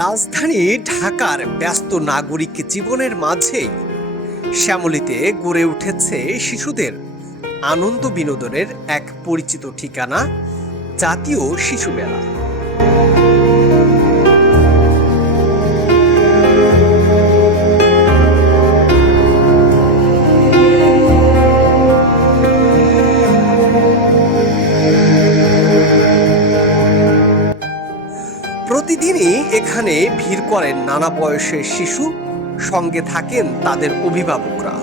রাজধানী ঢাকার ব্যস্ত নাগরিক জীবনের মাঝেই শ্যামলীতে গড়ে উঠেছে শিশুদের আনন্দ বিনোদনের এক পরিচিত ঠিকানা, জাতীয় শিশু মেলা। প্রতিদিনই এখানে ভিড় করেন নানা বয়সের শিশু, সঙ্গে থাকেন তাদের অভিভাবকরা।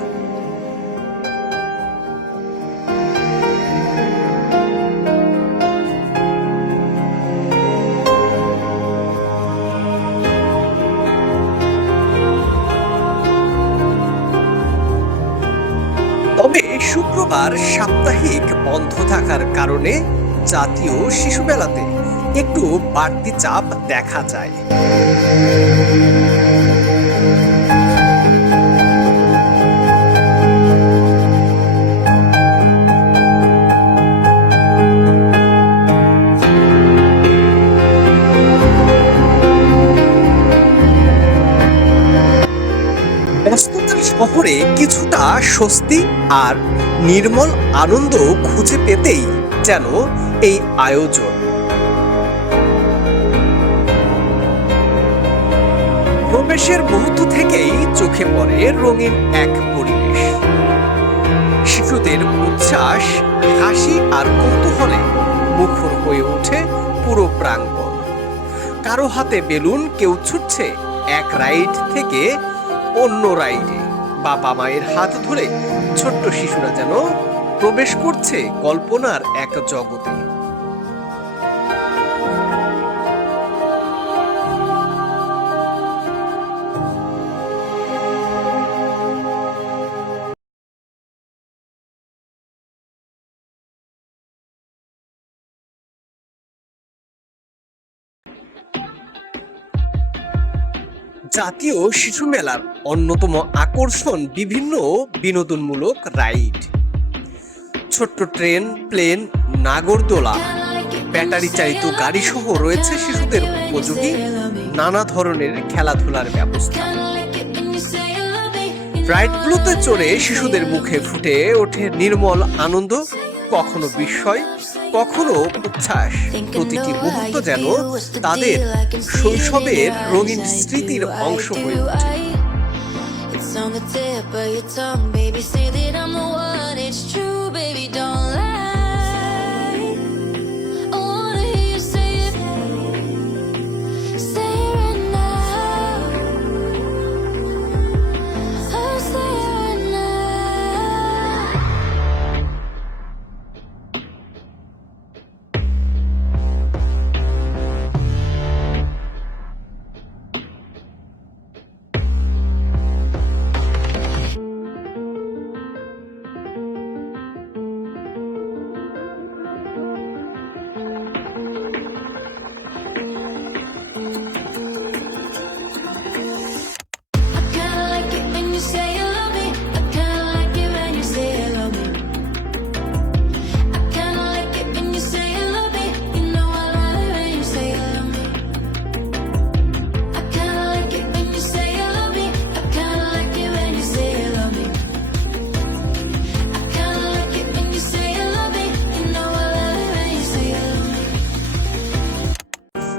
তবে শুক্রবার সাপ্তাহিক বন্ধ থাকার কারণে জাতীয় শিশু মেলাতে একটু বাড়তি চাপ দেখা যায়। ব্যস্ততার শহরে কিছুটা স্বস্তি আর নির্মল আনন্দ খুঁজে পেতেই যেন এই আয়োজন। প্রবেশের মুহূর্ত থেকেই চোখে পড়ে রঙিন এক পরিবেশ। শিশুদের উচ্ছ্বাস, হাসি আর কৌতূহলে মুখর হয়ে ওঠে পুরো প্রাঙ্গণ। কারো হাতে বেলুন, কেউ ছুটছে এক রাইড থেকে অন্য রাইডে। বাবা মায়ের হাত ধরে ছোট্ট শিশুরা যেন প্রবেশ করছে কল্পনার এক জগতে। জাতীয় শিশু মেলার অন্যতম আকর্ষণ বিভিন্ন বিনোদনমূলক রাইড। ছোট্ট ট্রেন, প্লেন, নাগরদোলা, ব্যাটারি চালিত গাড়ি সহ রয়েছে শিশুদের উপযোগী নানা ধরনের খেলাধুলার ব্যবস্থা। রাইডগুলোতে চড়ে শিশুদের মুখে ফুটে ওঠে নির্মল আনন্দ, কখনো বিস্ময়, কখনো উচ্ছ্বাস। প্রতিটি মুহূর্ত যেন তাদের শৈশবের রঙিন স্মৃতির অংশ হয়ে ওঠে।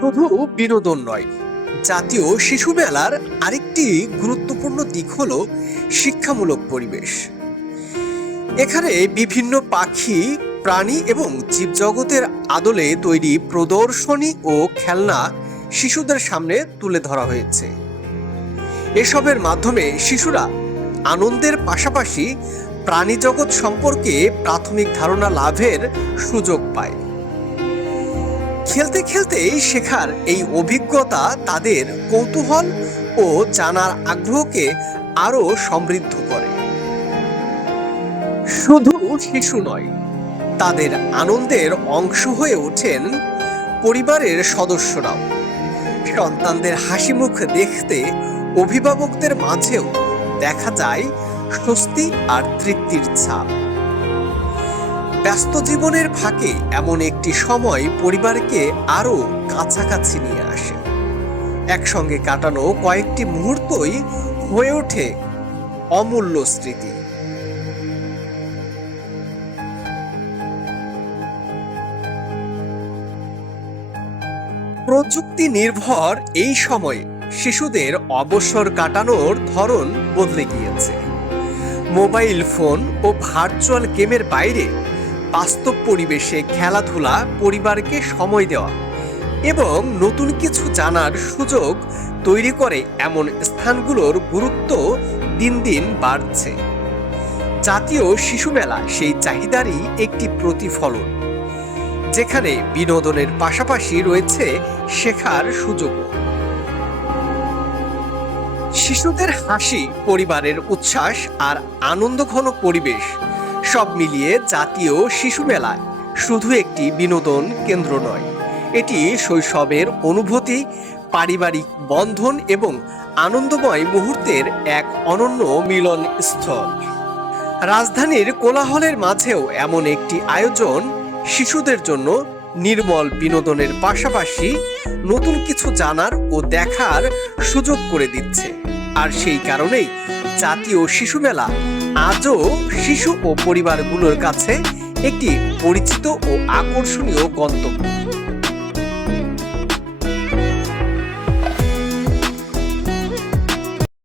শুধু বিনোদন নয়, জাতীয় শিশু মেলার আরেকটি গুরুত্বপূর্ণ দিক হলো শিক্ষামূলক পরিবেশ। এখানে বিভিন্ন পাখি, প্রাণী এবং জীবজগতের আদলে তৈরি প্রদর্শনী ও খেলনা শিশুদের সামনে তুলে ধরা হয়েছে। এসবের মাধ্যমে শিশুরা আনন্দের পাশাপাশি প্রাণী জগৎ সম্পর্কে প্রাথমিক ধারণা লাভের সুযোগ পায়। খেলতে খেলতে শেখার এই অভিজ্ঞতা তাদের কৌতূহল ও জানার আগ্রহকে আরো সমৃদ্ধ করে। শুধু শিশু নয়, তাদের আনন্দের অংশ হয়ে ওঠেন পরিবারের সদস্যরাও। সন্তানদের হাসি মুখ দেখতে অভিভাবকদের মাঝেও দেখা যায় স্বস্তি আর তৃপ্তির ছাপ। ব্যস্ত জীবনের ফাঁকে এমন একটি সময় পরিবারকে আরো কাছাকাছি নিয়ে আসে। একসঙ্গে কাটানো কয়েকটি মুহূর্তই হয়ে ওঠে অমূল্য স্মৃতি। প্রযুক্তি নির্ভর এই সময়ে শিশুদের অবসর কাটানোর ধরন বদলে গিয়েছে। মোবাইল ফোন ও ভার্চুয়াল গেমের বাইরে বাস্তব পরিবেশে খেলাধুলা, পরিবারকে সময় দেওয়া এবং নতুন কিছু জানার সুযোগ তৈরি করে এমন স্থানগুলোর গুরুত্ব দিন দিন বাড়ছে। জাতীয় শিশু মেলা সেই চাহিদারই একটি প্রতিফলন, যেখানে বিনোদনের পাশাপাশি রয়েছে শেখার সুযোগও। শিশুদের হাসি, পরিবারের উচ্ছ্বাস আর আনন্দঘন পরিবেশ সব মিলিয়ে জাতীয় শিশু মেলা শুধু একটি বিনোদন কেন্দ্র নয়, এটি শৈশবের অনুভূতি, পারিবারিক বন্ধন এবং আনন্দময় মুহূর্তের এক অনন্য মিলন স্থল। রাজধানীর কোলাহলের মাঝেও এমন একটি আয়োজন শিশুদের জন্য নির্মল বিনোদনের পাশাপাশি নতুন কিছু জানার ও দেখার সুযোগ করে দিচ্ছে। আর সেই কারণেই জাতীয় শিশু মেলা আজও শিশু ও পরিবারগুলোর কাছে একটি পরিচিত ও আকর্ষণীয় গন্তব্য।